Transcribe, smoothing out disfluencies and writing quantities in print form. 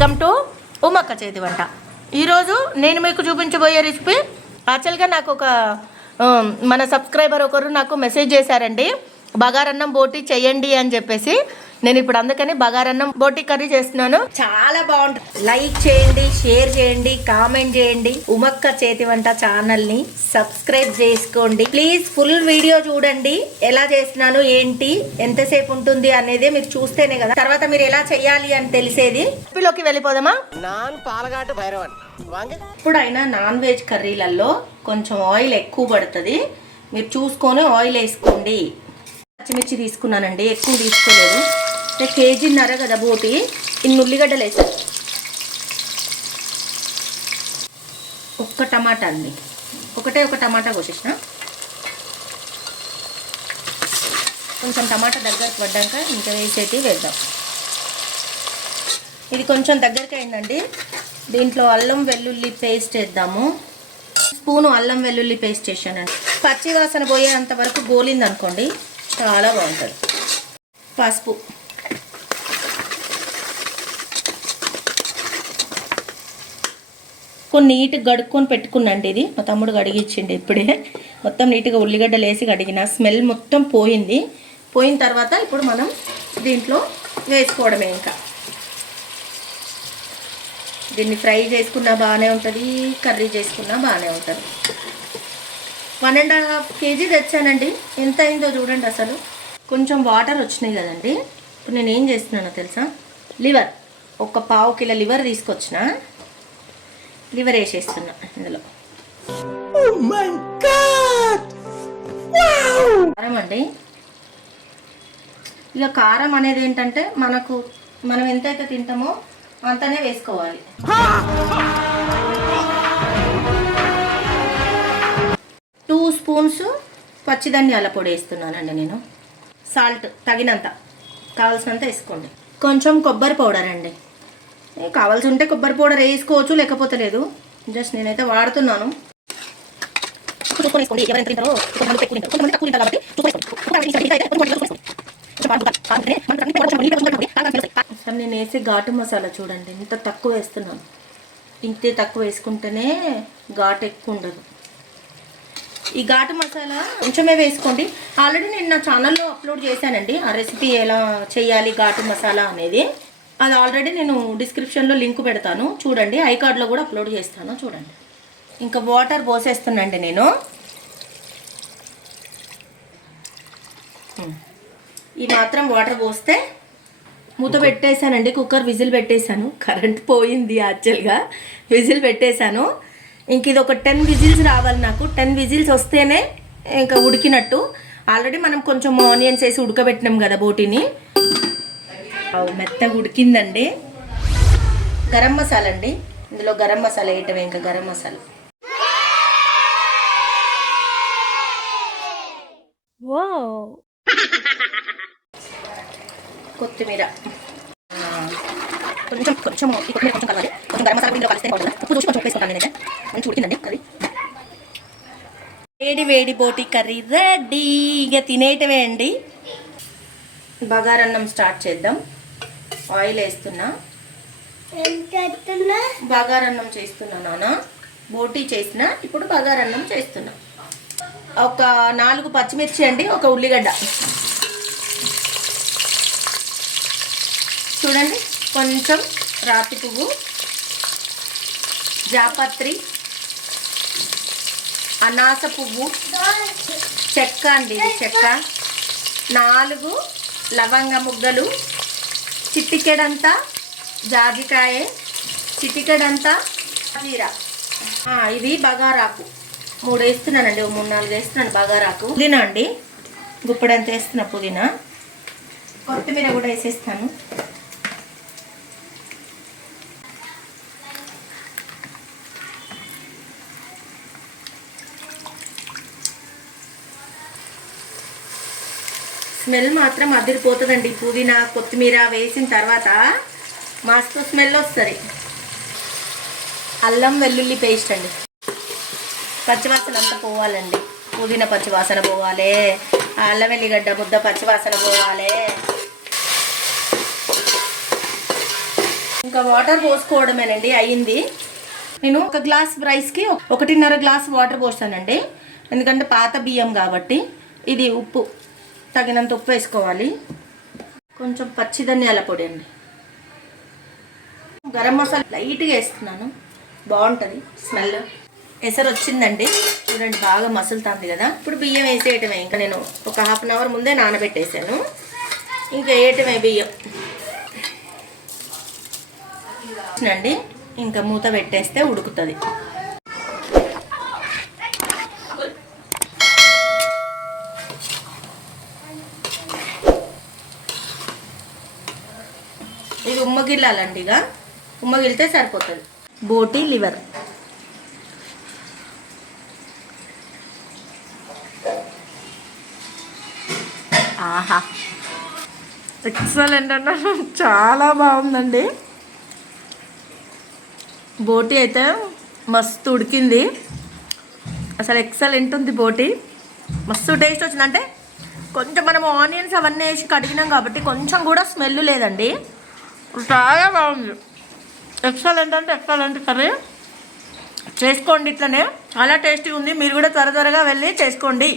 Welcome to ఉమక్క చేతి వంట. ఈరోజు నేను మీకు చూపించబోయే రెసిపీ యాక్చువల్గా నాకు ఒక మన సబ్స్క్రైబర్ ఒకరు నాకు మెసేజ్ చేశారండి, బగారన్నం బోటి చేయండి అని చెప్పేసి. నేను ఇప్పుడు అందుకని బగారన్నం బోటి కర్రీ చేస్తున్నాను. చాలా బాగుంటుంది. లైక్ చేయండి, షేర్ చేయండి, కామెంట్ చేయండి. ఉమక్క చేతి వంట ఛానల్ని సబ్స్క్రైబ్ చేసుకోండి ప్లీజ్. ఫుల్ వీడియో చూడండి, ఎలా చేస్తున్నాను ఏంటి ఎంతసేపు ఉంటుంది అనేది మీరు చూస్తేనే కదా తర్వాత మీరు ఎలా చేయాలి అని తెలిసేది. రెసిపీలోకి వెళ్ళిపోదామా. ఇప్పుడైనా నాన్ వెజ్ కర్రీలలో కొంచెం ఆయిల్ ఎక్కువ పడుతుంది, మీరు చూసుకొని ఆయిల్ వేసుకోండి. పచ్చిమిర్చి తీసుకున్నానండి, ఎక్కువ తీసుకోలేదు. కేజీన్నర కదా బోటి, ఇన్ని ఉల్లిగడ్డలు వేసాను. ఒక్క టమాటా అండి, ఒక టమాటా కోసేసిన. కొంచెం టమాటా దగ్గరకు పడ్డాక ఇంకా వేసేటి వేద్దాం. ఇది కొంచెం దగ్గరికి అయిందండి. దీంట్లో అల్లం వెల్లుల్లి పేస్ట్ వేద్దాము. స్పూను అల్లం వెల్లుల్లి పేస్ట్ వేసానండి. పచ్చి వాసన పోయేంత వరకు గోలింది అనుకోండి, చాలా బాగుంటుంది. పసుపు, కొన్ని నీట్గా గడుక్కొని పెట్టుకున్నాండి. ఇది మా తమ్ముడు కడిగిచ్చిండి ఇప్పుడే. మొత్తం నీట్గా ఉల్లిగడ్డలు వేసి కడిగిన, స్మెల్ మొత్తం పోయింది. పోయిన తర్వాత ఇప్పుడు మనం దీంట్లో వేసుకోవడమే. ఇంకా దీన్ని ఫ్రై చేసుకున్నా బాగానే ఉంటుంది, కర్రీ చేసుకున్నా బాగానే ఉంటుంది. 1.5 kg తెచ్చానండి. ఎంత అయిందో చూడండి. అసలు కొంచెం వాటర్ వచ్చినాయి కదండి. ఇప్పుడు నేను ఏం చేస్తున్నానో తెలుసా, లివర్, ఒక 1/2 kg లివర్ తీసుకొచ్చిన. లివర్ వేసేస్తున్నా ఇందులో. కారం అండి. ఇక కారం అనేది ఏంటంటే మనం ఎంతైతే తింటామో అంతనే వేసుకోవాలి. 2 స్పూన్స్ పచ్చిధనియాల పొడి వేస్తున్నానండి నేను. సాల్ట్ తగినంత, కావాల్సినంత వేసుకోండి. కొంచెం కొబ్బరి పౌడర్ అండి, కావాల్సి ఉంటే కొబ్బరి పౌడర్ వేసుకోవచ్చు, లేకపోతే లేదు. జస్ట్ నేనైతే వాడుతున్నాను. నేను వేసే ఘాటు మసాలా చూడండి, ఇంత తక్కువ వేస్తున్నాను. ఇంతే తక్కువ వేసుకుంటేనే ఘాటు ఎక్కువ ఉండదు. ఈ ఘాటు మసాలా కొంచెమే వేసుకోండి. ఆల్రెడీ నేను నా ఛానల్లో అప్లోడ్ చేశానండి ఆ రెసిపీ, ఎలా చేయాలి ఘాటు మసాలా అనేది. అది ఆల్రెడీ నేను డిస్క్రిప్షన్లో లింక్ పెడతాను చూడండి, ఐ కార్డ్లో కూడా అప్లోడ్ చేస్తాను చూడండి. ఇంకా వాటర్ పోసేస్తున్నాండి నేను. ఈ మాత్రం వాటర్ పోస్తే మూత పెట్టేశానండి. కుక్కర్ విజిల్ పెట్టేశాను. కరెంట్ పోయింది యాక్చువల్గా, విజిల్ పెట్టేశాను. ఇంక ఇది ఒక 10 విజిల్స్ రావాలి నాకు. 10 విజిల్స్ వస్తేనే ఇంకా ఉడికినట్టు. ఆల్రెడీ మనం కొంచెం ఆనియన్స్ వేసి ఉడకబెట్టినాం కదా బోటిని. మెత్తగా ఉడికిందండి. గరం మసాలా అండి, ఇందులో గరం మసాలా వేయటమే. ఇంకా గరం మసాలా, కొత్తిమీర, కొంచెం కొత్తిమీర కొంచెం కలవాలి. కొంచెం గరం మసాలా ఇందులో కలిస్తే బాగుంటుంది. ఉప్పు చూసి కొంచెం వేసుకుంటాను నేనైతే. మంచి ఉడికిందండి కర్రీ. వేడి బోటి కర్రీ రెడీ. ఇక తినేయటమే అండి. బగారన్నం స్టార్ట్ చేద్దాం. ఆయిల్ వేస్తున్నా. బగారన్నం చేస్తున్నా నాన్న, బోటీ చేసిన. ఇప్పుడు బగారన్నం చేస్తున్నా. ఒక 4 పచ్చిమిర్చి అండి, ఒక ఉల్లిగడ్డ చూడండి. కొంచెం రాతి పువ్వు, జాపత్రి, అనాస పువ్వు, చెక్క అండి, ఇది చెక్క. 4 లవంగ ముగ్గలు, చిటికెడంతా జాజికాయ, చిటికెడంతా జీరా. ఇది బగారాకు 3 వేస్తున్నానండి, 3-4 వేస్తున్నాను బగారాకు. పుదీనా అండి, గుప్పడంత వేస్తున్నా పుదీనా. కొత్తిమీర కూడా వేసేస్తాను. స్మెల్ మాత్రం అదిరిపోతుందండి. పుదీనా కొత్తిమీర వేసిన తర్వాత మస్తు స్మెల్ వస్తుంది. అల్లం వెల్లుల్లి పేస్ట్ అండి, పచ్చివాసన అంతా పోవాలండి. పుదీనా పచ్చివాసన పోవాలి, అల్లం వెల్లిగడ్డ ముద్ద పచ్చివాసన పోవాలి. ఇంకా వాటర్ పోసుకోవడమేనండి, అయ్యింది. నేను ఒక గ్లాస్ రైస్కి 1.5 గ్లాస్ వాటర్ పోస్తానండి, ఎందుకంటే పాత బియ్యం కాబట్టి. ఇది ఉప్పు, తగినంత ఉప్పు వేసుకోవాలి. కొంచెం పచ్చి ధనియాల పొడి అండి, గరం మసాలా లైట్గా వేస్తున్నాను, బాగుంటుంది స్మెల్. ఎసరు వచ్చిందండి చూడండి, బాగా మసులుతుంది కదా. ఇప్పుడు బియ్యం వేసేయటమే. ఇంకా నేను ఒక ½ అన్ అవర్ ముందే నానబెట్టేసాను, ఇంకా వేయటమే బియ్యం అండి. ఇంకా మూత పెట్టేస్తే ఉడుకుతుంది. ఇది ఉమ్మగిల్లాలండి, ఇక ఉమ్మగిలితే సరిపోతుంది. బోటి లివర్ ఆహా, ఎక్సలెంట్ అంటే చాలా బాగుందండి. బోటి అయితే మస్తు ఉడికింది, అసలు ఎక్సలెంట్ ఉంది బోటి. మస్తు టేస్ట్ వచ్చిందంటే కొంచెం మనం ఆనియన్స్ అవన్నీ వేసి కడిగినాం కాబట్టి కొంచెం కూడా స్మెల్ లేదండి, చాలా బాగుంది. ఎక్సలెంట్ అంటే ఎక్సలెంట్ కర్రీ. చేసుకోండి ఇట్లనే, చాలా టేస్టీగా ఉంది. మీరు కూడా త్వరగా వెళ్ళి చేసుకోండి.